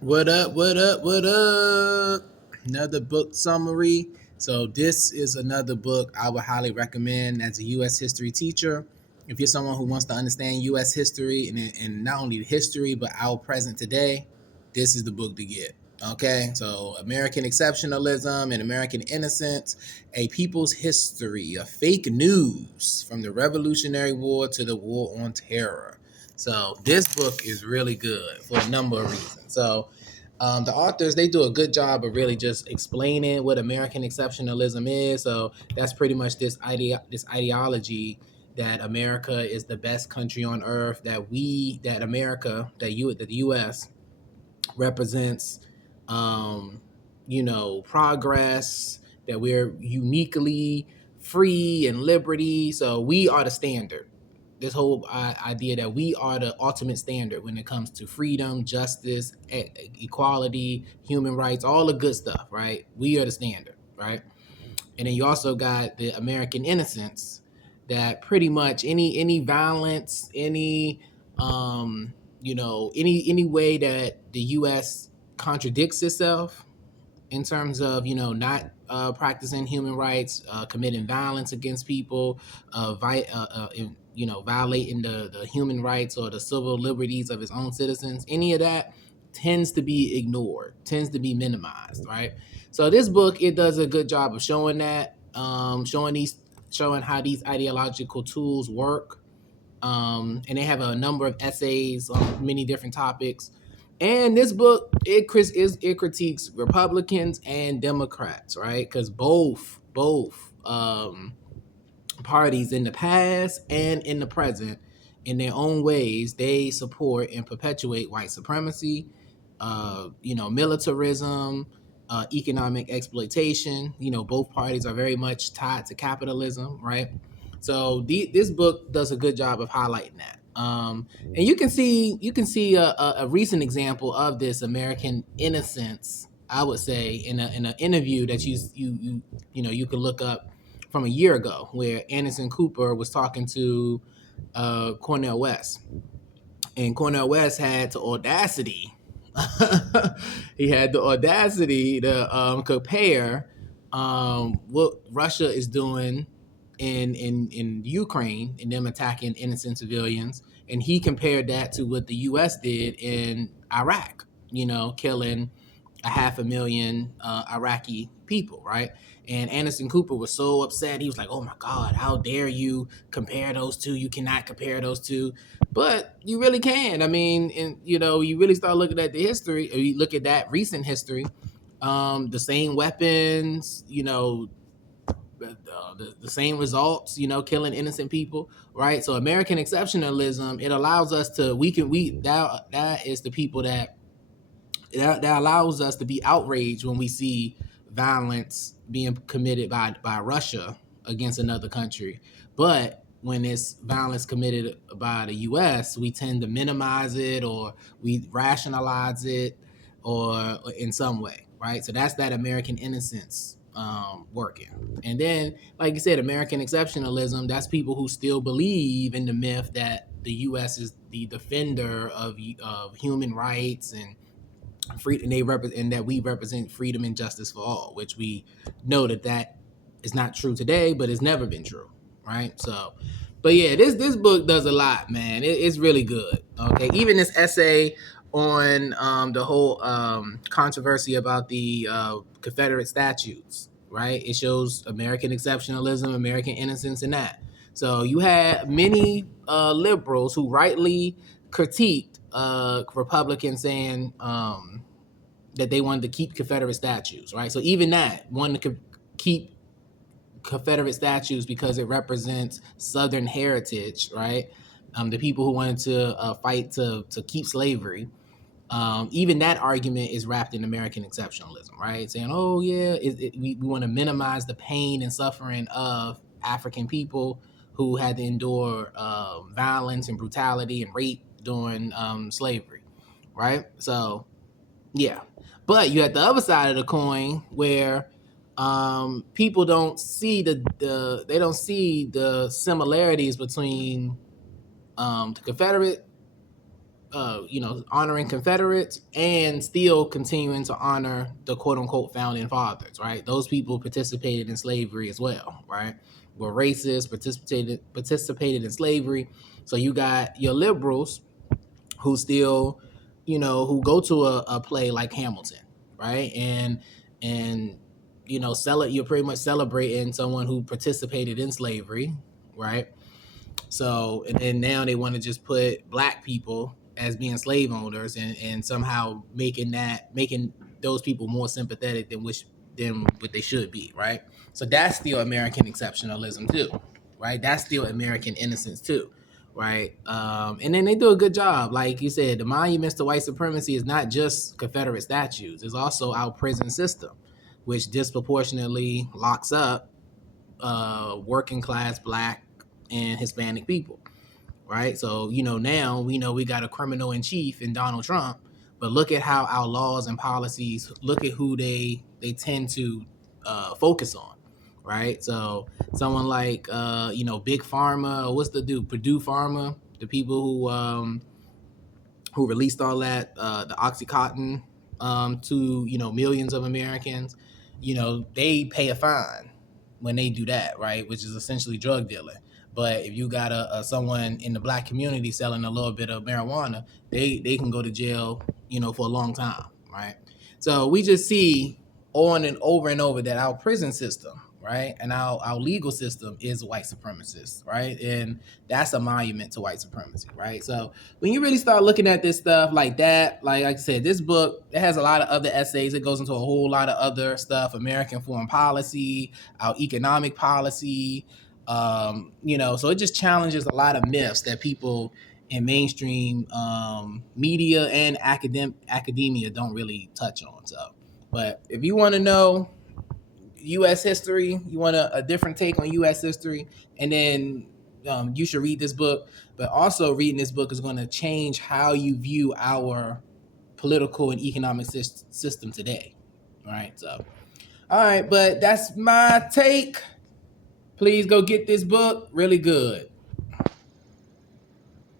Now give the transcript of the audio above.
What up? What up? What up? Another book summary. So this is another book I would highly recommend as a U.S. history teacher. If you're someone who wants to understand U.S. history and not only the history but our present today, this is the book to get. Okay, so American Exceptionalism and American Innocence, a People's History of Fake News from the Revolutionary War to the War on Terror. So this book is really good for a number of reasons. So the authors, they do a good job of really just explaining what American exceptionalism is. So that's pretty much this ideology that America is the best country on earth, that the US represents, progress, that we're uniquely free and liberty. So we are the standard. This whole idea that we are the ultimate standard when it comes to freedom, justice, equality, human rights, all the good stuff, right? We are the standard, right? And then you also got the American innocence, that pretty much any violence, any way that the U.S. contradicts itself in terms of not practicing human rights, committing violence against people, violating the human rights or the civil liberties of its own citizens. Any of that tends to be ignored, tends to be minimized, right? So this book, it does a good job of showing that, showing how these ideological tools work, and they have a number of essays on many different topics. And this book, it critiques Republicans and Democrats, right? Because both parties in the past and in the present, in their own ways, they support and perpetuate white supremacy, militarism, economic exploitation. Both parties are very much tied to capitalism, right? So this book does a good job of highlighting that. And you can see a recent example of this American innocence, I would say, in an interview that you could look up from a year ago, where Anderson Cooper was talking to Cornel West, and Cornel West had the audacity. He had the audacity to compare what Russia is doing in Ukraine and them attacking innocent civilians, and he compared that to what the U.S. did in Iraq. Killing a 500,000 Iraqi people, right? And Anderson Cooper was so upset. He was like, "Oh my God, how dare you compare those two? You cannot compare those two." But you really can. I mean, and you really start looking at the history, or you look at that recent history, the same weapons, the same results, killing innocent people, right? So American exceptionalism, it allows us to, that is the people that allows us to be outraged when we see violence being committed by Russia against another country. But when it's violence committed by the US, we tend to minimize it, or we rationalize it, or in some way, right? So that's that American innocence working. And then, like you said, American exceptionalism, that's people who still believe in the myth that the US is the defender of human rights and free, and that we represent freedom and justice for all, which we know that is not true today, but it's never been true, right? So, but yeah, this book does a lot, man. It's really good. Okay, even this essay on the whole controversy about the Confederate statues, right? It shows American exceptionalism, American innocence, and that. So you had many liberals who rightly critiqued Republicans, saying that they wanted to keep Confederate statues, right? So even that, wanted to keep Confederate statues because it represents Southern heritage, right? The people who wanted to fight to keep slavery. Even that argument is wrapped in American exceptionalism, right? Saying, oh yeah, we want to minimize the pain and suffering of African people who had to endure violence and brutality and rape during slavery, right? So yeah. But you had the other side of the coin where people don't see they don't see the similarities between the Confederate honoring Confederates and still continuing to honor the quote unquote founding fathers, right? Those people participated in slavery as well, right? Were racist, participated in slavery. So you got your liberals who still, who go to a play like Hamilton, right? And you're pretty much celebrating someone who participated in slavery, right? So, and then now they want to just put black people as being slave owners, and somehow making those people more sympathetic than what they should be, right? So that's still American exceptionalism too, right? That's still American innocence too, right? And then they do a good job, like you said. The monuments to white supremacy is not just Confederate statues; it's also our prison system, which disproportionately locks up working class black and Hispanic people, right? So, now we know we got a criminal in chief in Donald Trump, but look at how our laws and policies, look at who they tend to focus on, right? So someone like Big Pharma, or what's the dude, Purdue Pharma, the people who released all that the OxyContin to millions of Americans, they pay a fine when they do that, right? Which is essentially drug dealing. But if you got a someone in the black community selling a little bit of marijuana, they can go to jail, for a long time, right? So we just see on and over that our prison system, right, and our legal system is white supremacist, right, and that's a monument to white supremacy, right? So when you really start looking at this stuff like that, like I said, this book, it has a lot of other essays. It goes into a whole lot of other stuff: American foreign policy, our economic policy. So it just challenges a lot of myths that people in mainstream media and academia don't really touch on. So, but if you want to know U.S. history, you want a different take on U.S. history, and then you should read this book. But also, reading this book is going to change how you view our political and economic system today. All right. So, all right. But that's my take. Please go get this book. Really good.